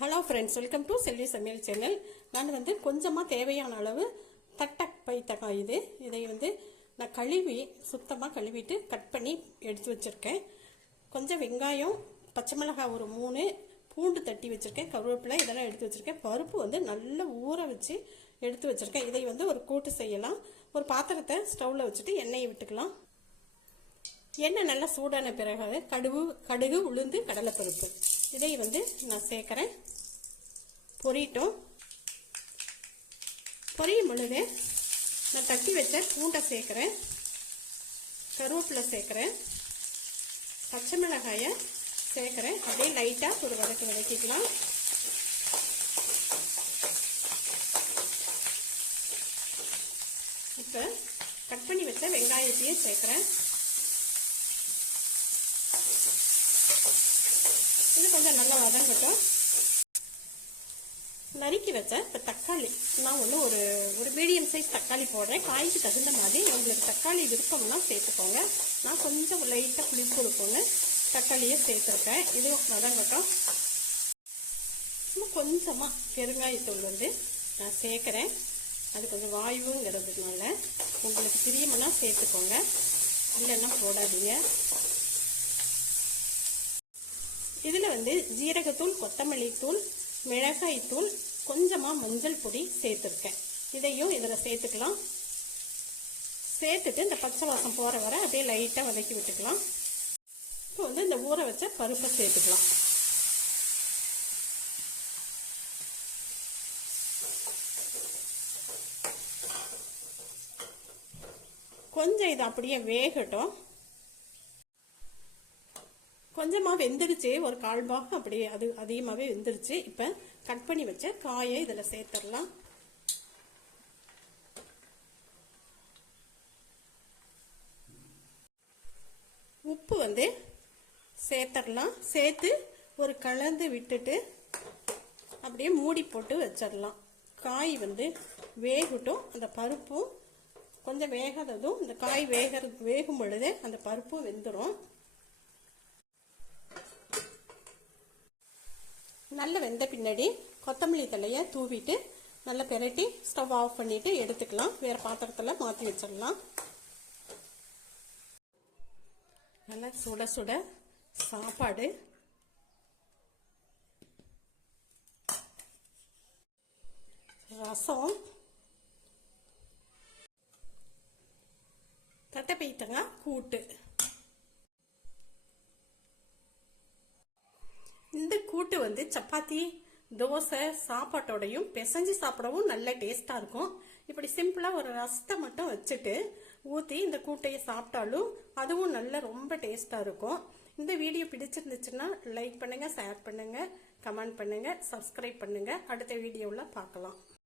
Hello friends welcome to Selvi சமையல் channel நான் வந்து கொஞ்சமாக தேவையான அளவு தட்டக் பைத்தக்காய் இது. இதை வந்து நான் கழுவி சுத்தமாக கழுவிட்டு கட் பண்ணி எடுத்து வச்சுருக்கேன். கொஞ்சம் வெங்காயம் பச்சை மிளகாய் ஒரு மூணு பூண்டு தட்டி வச்சுருக்கேன். கருவேப்பிலை இதெல்லாம் எடுத்து வச்சுருக்கேன். பருப்பு வந்து நல்லா ஊற வச்சு எடுத்து வச்சுருக்கேன். இதை வந்து ஒரு கூட்டு செய்யலாம். ஒரு பாத்திரத்தை ஸ்டவ்வில் வச்சுட்டு எண்ணெயை விட்டுக்கலாம். எண்ணெய் நல்லா சூடான பிறகு கடுகு கடுகு உளுந்து கடலைப்பருப்பு. இதை வந்து நான் சேர்க்குறேன். பொரியட்டும் பொரியும் பொழுது நான் தட்டி வச்ச பூண்டை சேர்க்குறேன். கருவேப்பிலை சேர்க்குறேன். பச்சை மிளகாயை சேர்க்குறேன். அப்படியே லைட்டாக ஒரு வதக்கு வதக்கிக்கலாம். இப்போ கட் பண்ணி வச்ச வெங்காயத்தையும் சேர்க்குறேன். இது கொஞ்சம் நல்லா வதங்கட்டும். நறுக்கி வச்ச இப்போ தக்காளி. நான் ஒன்று ஒரு ஒரு மீடியம் சைஸ் தக்காளி போடுறேன். காய்க்கு தகுந்த மாதிரி உங்களுக்கு தக்காளி விருப்பம்னா சேர்த்துக்கோங்க. நான் கொஞ்சம் லைட்டாக புளிப்பு கொடுப்போங்க. தக்காளியை சேர்த்துருக்கேன். இதுவும் வதங்கட்டும். இன்னும் கொஞ்சமாக பெருங்காயத்தூள் வந்து நான் சேர்க்குறேன். அது கொஞ்சம் வாயுங்கிறதுனால உங்களுக்கு பிரியமெல்லாம் சேர்த்துக்கோங்க. இல்லைன்னா போடாதீங்க. இதில் வந்து ஜீரகத்தூள் கொத்தமல்லி தூள் மிளகாய் தூள் கொஞ்சமாக மஞ்சள் பொடி சேர்த்துருக்கேன். இதையும் இதில் சேர்த்துக்கலாம். சேர்த்துட்டு இந்த பச்சை வாசம் போகிற வர அப்படியே லைட்டாக வதக்கி விட்டுக்கலாம். இப்போ வந்து இந்த ஊற வச்ச பருப்பை சேர்த்துக்கலாம். கொஞ்சம் இது அப்படியே வேகட்டும். கொஞ்சமாக வெந்துருச்சு ஒரு கால் பாகம் அப்படியே அது அதிகமாகவே வெந்துருச்சு இப்போ கட் பண்ணி வச்ச காயை இதில் சேர்த்துடலாம். உப்பு வந்து சேர்த்துடலாம். சேர்த்து ஒரு கலந்து விட்டுட்டு அப்படியே மூடி போட்டு வச்சிடலாம். காய் வந்து வேகட்டும். அந்த பருப்பும் கொஞ்சம் வேகாததும் இந்த காய் வேக வேகும் பொழுதே அந்த பருப்பும் வெந்துடும் நல்ல வெந்த பின்னாடி கொத்தமல்லி தலையை தூவிட்டு நல்லா பெரட்டி ஸ்டவ் ஆஃப் பண்ணிட்டு எடுத்துக்கலாம். வேறு பாத்திரத்தில் மாற்றி வச்சிடலாம். நல்லா சுட சுட சாப்பாடு. ரசம். தட்டை பெய்த்தங்க கூட்டு. இந்த கூட்டு வந்து சப்பாத்தி தோசை சாப்பாட்டோடையும் பிசைஞ்சு சாப்பிடவும் நல்ல டேஸ்ட்டாக இருக்கும். இப்படி சிம்பிளாக ஒரு ரசத்தை மட்டும் வச்சுட்டு ஊற்றி இந்த கூட்டையை சாப்பிட்டாலும் அதுவும் நல்ல ரொம்ப டேஸ்ட்டாக இருக்கும். இந்த வீடியோ பிடிச்சிருந்துச்சுன்னா லைக் பண்ணுங்கள் ஷேர் பண்ணுங்கள் கமெண்ட் பண்ணுங்கள் சப்ஸ்கிரைப் பண்ணுங்கள் அடுத்த வீடியோவில் பார்க்கலாம்.